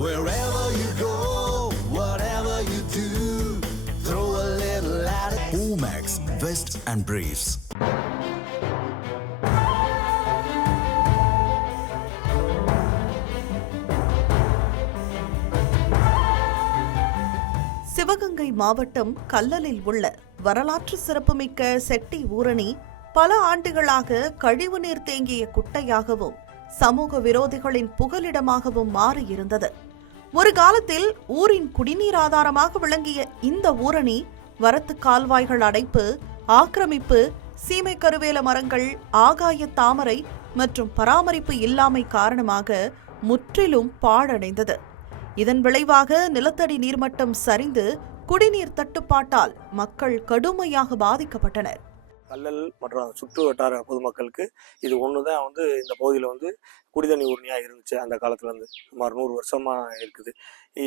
Wherever you go, whatever you do, throw a little at it. Omax, Vest and Briefs. Sivaganga மாவட்டம் கல்லலில் உள்ள வரலாற்று சிறப்புமிக்க செட்டி ஊரணி பல ஆண்டுகளாக கழிவுநீர் தேங்கிய குட்டையாகவும் சமூக விரோதிகளின் புகலிடமாகவும் மாறியிருந்தது. ஒரு காலத்தில் ஊரின் குடிநீர் ஆதாரமாக விளங்கிய இந்த ஊரணி வரத்து கால்வாய்கள் அடைப்பு, ஆக்கிரமிப்பு, சீமை கருவேல மரங்கள், ஆகாய தாமரை மற்றும் பராமரிப்பு இல்லாமை காரணமாக முற்றிலும் பாழடைந்தது. இதன் விளைவாக நிலத்தடி நீர்மட்டம் சரிந்து குடிநீர் தட்டுப்பாட்டால் மக்கள் கடுமையாக பாதிக்கப்பட்டனர். கல்லல் மற்றும் சுற்று வட்டார பொதுமக்களுக்கு இது ஒண்ணுதான் இந்த பகுதியில் குடிதண்ணி ஊரணியாக இருந்துச்சு. அந்த காலத்துல சுமார் 100 வருஷமா இருக்குது.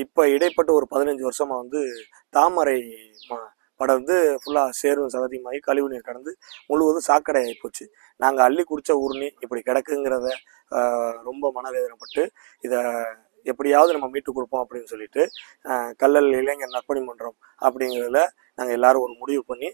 இப்போ இடைப்பட்ட ஒரு 15 வருஷமா தாமரை படர்ந்து ஃபுல்லாக சேரும் சகதியுமாகி கழிவுநீர் கடந்து முழுவதும் சாக்கடை ஆகிப்போச்சு. நாங்கள் அள்ளி குடித்த ஊரணி இப்படி கிடக்குங்கிறத ரொம்ப மனவேதனைப்பட்டு இதை எப்படியாவது நம்ம மீட்டு கொடுப்போம் அப்படின்னு சொல்லிட்டு கல்லல் இளைஞர் நற்பணி மன்றம் அப்படிங்கிறதுல நாங்கள் எல்லாரும் ஒரு முடிவு பண்ணி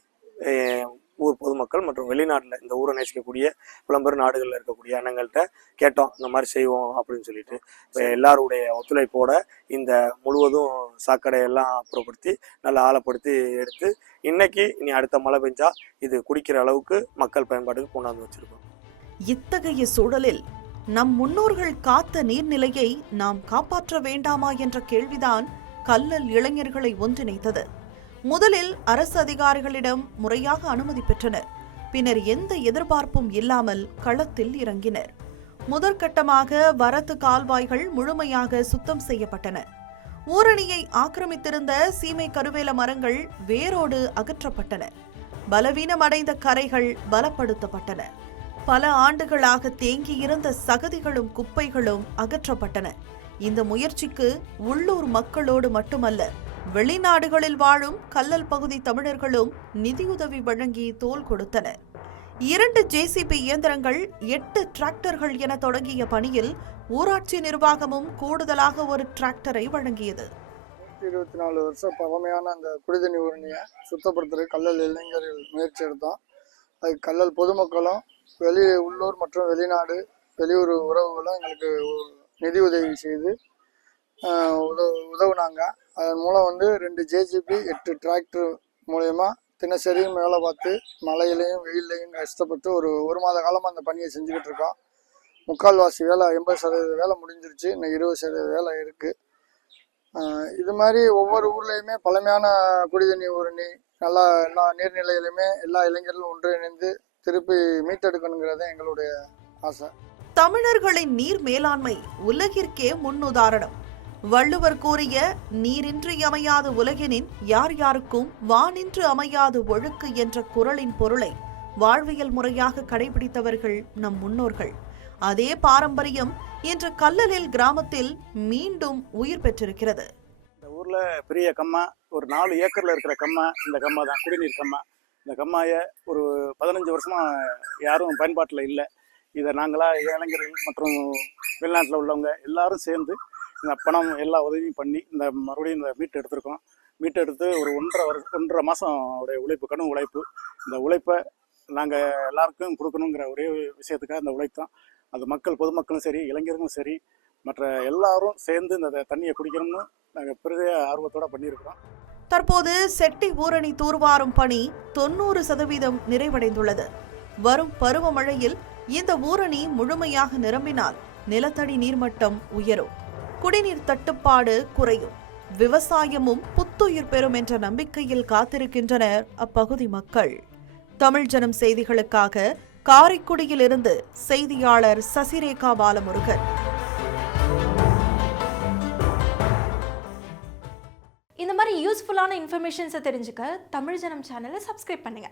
ஊர் பொதுமக்கள் மற்றும் வெளிநாட்டில் இந்த ஊரை நேசிக்கக்கூடிய புலம்பெரும் நாடுகளில் இருக்கக்கூடிய அண்ணங்கள்கிட்ட கேட்டோம், இந்த மாதிரி செய்வோம் அப்படின்னு சொல்லிட்டு. இப்போ எல்லாருடைய ஒத்துழைப்போட இந்த முழுவதும் சாக்கடையெல்லாம் அப்புறப்படுத்தி நல்லா ஆழப்படுத்தி எடுத்து இனி அடுத்த மழை பெஞ்சா இது குடிக்கிற அளவுக்கு மக்கள் பயன்பாட்டுக்கு கொண்டாந்து வச்சிருக்கோம். இத்தகைய சூழலில் நம் முன்னோர்கள் காத்த நீர்நிலையை நாம் காப்பாற்ற வேண்டாமா என்ற கேள்விதான் கல்லல் இளைஞர்களை ஒன்றிணைத்தது. முதலில் அரசு அதிகாரிகளிடம் முறையாக அனுமதி பெற்றனர். பின்னர் எந்த எதிர்பார்ப்பும் இல்லாமல் களத்தில் இறங்கினர். முதற்கட்டமாக வரத்து கால்வாய்கள் முழுமையாக சுத்தம் செய்யப்பட்டன. ஊரணியை ஆக்கிரமித்திருந்த சீமை கருவேல மரங்கள் வேரோடு அகற்றப்பட்டன. பலவீனமடைந்த கரைகள் பலப்படுத்தப்பட்டன. பல ஆண்டுகளாக தேங்கியிருந்த சகதிகளும் குப்பைகளும் அகற்றப்பட்டன. இந்த முயற்சிக்கு உள்ளூர் மக்களோடு மட்டுமல்ல, வெளிநாடுகளில் வாழும் கல்லல் பகுதி தமிழர்களும் நிதியுதவி வழங்கி தோள் கொடுத்தனர். 2 JCB இயந்திரங்கள், 8 டிராக்டர்கள் என தொடங்கிய பணியில் ஊராட்சி நிர்வாகமும் கூடுதலாக ஒரு டிராக்டரை வழங்கியது. 24 வருஷம் பழமையான அந்த குடிதண்ணி ஊரணியை சுத்தப்படுத்துறது கல்லல் இளைஞர்கள் முயற்சி எடுத்தோம். அது கல்லல் பொதுமக்களும் உள்ளூர் மற்றும் வெளிநாடு வெளியூர் உறவுகளும் எங்களுக்கு நிதி உதவி செய்து உதவுனாங்க. அதன் மூலம் 2 JCB 8 டிராக்டர் மூலயமா தினசரி வேலை பார்த்து மழையிலையும் வெயிலையும் கஷ்டப்பட்டு ஒரு மாத காலமாக அந்த பணியை செஞ்சுக்கிட்டு இருக்கோம். 3/4 வேலை 80% வேலை முடிஞ்சிருச்சு. இன்னும் 20% வேலை இருக்குது. இது மாதிரி ஒவ்வொரு ஊர்லேயுமே பழமையான குடிதண்ணி ஊரணி எல்லா நீர்நிலையிலுமே எல்லா இளைஞர்களும் ஒன்றிணைந்து திருப்பி மீட்டெடுக்கணுங்கிறத எங்களுடைய ஆசை. தமிழர்களின் நீர் மேலாண்மை உலகிற்கே முன்னுதாரணம். வள்ளுவர் கூறிய நீரின்றி அமையாது உலகினின் யார் யாருக்கும் வானின்று அமையாது ஒழுக்கு என்ற குறளின் பொருளை வாழ்வியல் முறையாக கடைபிடித்தவர்கள் நம் முன்னோர்கள். அதே பாரம்பரியம் இன்று கல்லலில் கிராமத்தில் மீண்டும் உயிர் பெற்றிருக்கிறது. இந்த ஊர்ல பெரிய கம்மா, ஒரு 4 ஏக்கர்ல இருக்கிற கம்மா இந்த கம்மா தான், குடிநீர் கம்மா. இந்த கம்மாயை ஒரு 15 வருஷமா யாரும் பயன்பாட்டில் இல்லை. இதை நாங்களா இளைஞர்கள் மற்றும் வெளிநாட்டில் உள்ளவங்க எல்லாரும் சேர்ந்து இந்த பணம் எல்லா உதவியும் பண்ணி இந்த மறுபடியும் இந்த மீட்டு எடுத்திருக்கோம். மீட்டு எடுத்து ஒரு 1.5 மாதம் உடைய உழைப்பு, கடும் உழைப்பு. இந்த உழைப்பை நாங்கள் எல்லாருக்கும் கொடுக்கணுங்கிற ஒரே விஷயத்துக்காக இந்த உழைத்தோம். அது பொதுமக்களும் சரி, இளைஞர்களும் சரி, மற்ற எல்லாரும் சேர்ந்து இந்த தண்ணியை குடிக்கணும்னு நாங்கள் பெரிய ஆர்வத்தோடு பண்ணியிருக்கிறோம். தற்போது செட்டி ஊரணி தூர்வாரும் பணி 90% நிறைவடைந்துள்ளது. வரும் பருவமழையில் இந்த ஊரணி முழுமையாக நிரம்பினால் நிலத்தடி நீர்மட்டம் உயரும், குடிநீர் தட்டுப்பாடு குறையும், விவசாயமும் புத்துயிர் பெறும் என்ற நம்பிக்கையில் காத்திருக்கின்றனர் அப்பகுதி மக்கள். தமிழ் ஜனம் செய்திகளுக்காக காரைக்குடியிலிருந்து செய்தியாளர் சசிரேகா பாலமுருகன். இந்த மாதிரி யூஸ்ஃபுல்லான இன்ஃபர்மேஷன்ஸை தெரிஞ்சுக்க தமிழ் ஜனம் சேனலை சப்ஸ்கிரைப் பண்ணுங்க.